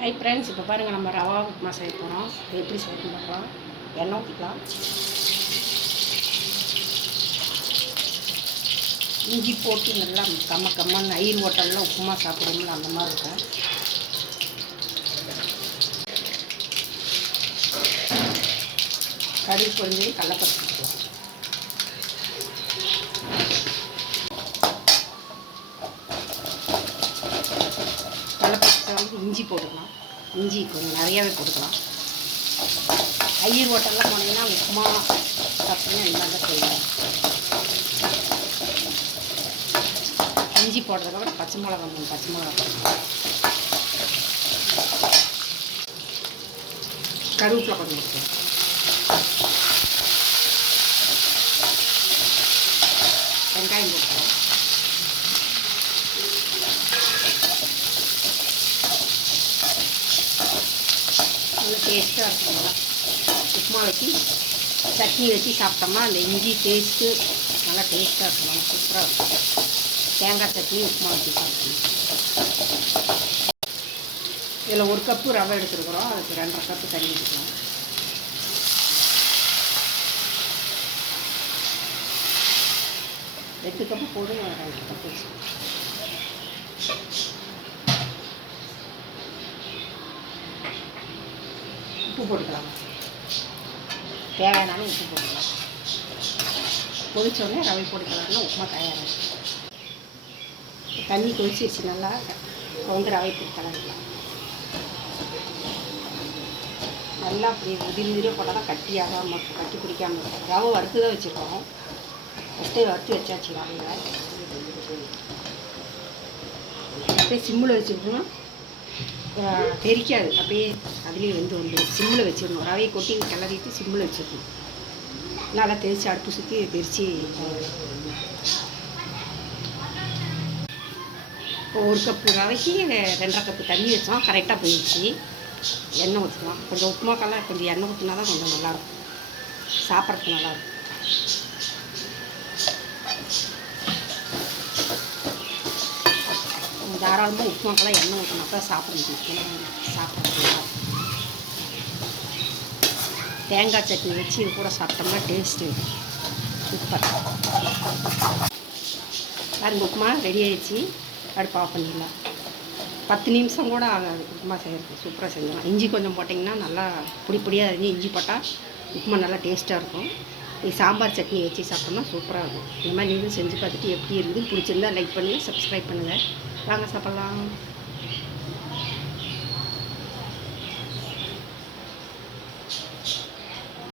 Hi friends இப்போ பாருங்கள் நம்ம ரவா உப்புமா செய்ய போகிறோம் எப்படி செய்யணும் பார்க்கலாம். எண்ணெய் ஊற்றிக்கலாம் இஞ்சி போட்டு நல்லா கம்ம கம்ம ஐர் ஓட்டலில் உப்புமா சாப்பிடும்போது அந்த மாதிரி இருக்கும். கடுகு பொரிஞ்சு கடலப்பருப்பு போட்டுக்கலாம் கடலப்பருப்பு வந்து இஞ்சி போட்டுக்கலாம். இஞ்சி கொஞ்சம் நிறையாவே போட்டுக்கலாம். ஐயர் ஹோட்டலில் போனீங்கன்னா உப்புமா சாப்பிட்டீங்கன்னா இந்த மாதிரி இஞ்சி போடுறத விட பச்சை மிளகா மூணு பச்சை மிளகா போடணும் கருவேப்பிலை கொஞ்சம் போட்டுக்கலாம் வெங்காயம் போட்டுக்கலாம் நல்லா டேஸ்ட்டாக இருக்குங்களா உப்புமா வச்சு சட்னி வச்சு சாப்பிட்டோம்னா அந்த இஞ்சி டேஸ்ட்டு நல்லா டேஸ்ட்டாக இருக்கும். சூப்பராக இருக்கும். தேங்காய் சட்னி உப்புமா வச்சு சாப்பிட்டோம் இதில் ஒரு கப்பு ரவை எடுத்துருக்குறோம். அதுக்கு ரெண்டரை கப்பு தண்ணி ஊற்றிக்கலாம் ரெண்டு கப்பு போதும் ரெண்டு கப்பு வச்சுக்கலாம் உப்பு போட்டுக்கலாம். தேவையான உப்பு போட்டுக்கலாம். கொதிச்சோடனே ரவை போட்டுக்கலாம்னா உப்புமா தயாராகும் தண்ணி கொதிச்சிருச்சு நல்லா வந்து ரவை போட்டு நல்லா அப்படி உதிரி உதிரியாக போட்டால் தான் கட்டியாகாமல் இருக்கும். கட்டி பிடிக்காமல் இருக்கும். ரவை வறுத்து தான் வச்சுருக்கோம். ஃபஸ்ட்டே வறுத்து வச்சாச்சு ரவையில். அப்படியே சிம்மில் வச்சுருக்கோம். தெரிக்காது. அப்படியே அதுலேயே வெந்து வந்துடும் சிம்மில் வச்சிடணும். ரவையை கொட்டி கிளறிட்டு சிம்மில் வச்சிடணும். நல்லா தெரிச்சு அடுப்பு சுற்றி தெரிச்சு இப்போ ஒரு கப்பு ரவைக்கு ரெண்டரை கப்பு தண்ணி வச்சோம். கரெக்டாக போயிடுச்சு. எண்ணெய் ஊற்றலாம் கொஞ்சம் உப்புமாக்கெல்லாம் கொஞ்சம் எண்ணெய் ஊற்றினா தான் கொஞ்சம் நல்லாயிருக்கும் சாப்பிட்றதுக்கு நல்லாயிருக்கும் தாராளமாக உப்புமாக்கெல்லாம் எண்ணெய் ஊற்றினா தான் சாப்பிட முடியும். சாப்பிட்றது தேங்காய் சட்னி வச்சு இது கூட சாப்பிட்டோம்னா டேஸ்ட்டு சூப்பர் பாருங்க உப்புமா ரெடி ஆயிடுச்சு. அடுப்பு ஆஃப் பண்ணிடலாம். பத்து நிமிஷம் கூட ஆகாது. உப்புமா செய்கிறது சூப்பராக செஞ்சிடலாம் இஞ்சி கொஞ்சம் போட்டிங்கன்னா நல்லா பொடி பொடியாக இருந்து இஞ்சி போட்டால் உப்புமா நல்லா டேஸ்ட்டாக இருக்கும். இது சாம்பார் சட்னி வச்சு சாப்பிட்டோம்னா சூப்பராக இருக்கும். இந்த மாதிரி நீங்களும் செஞ்சு பார்த்துட்டு எப்படி இருக்குது பிடிச்சிருந்தா லைக் பண்ணுங்கள் சப்ஸ்கிரைப் பண்ணுங்கள் Langas na palang.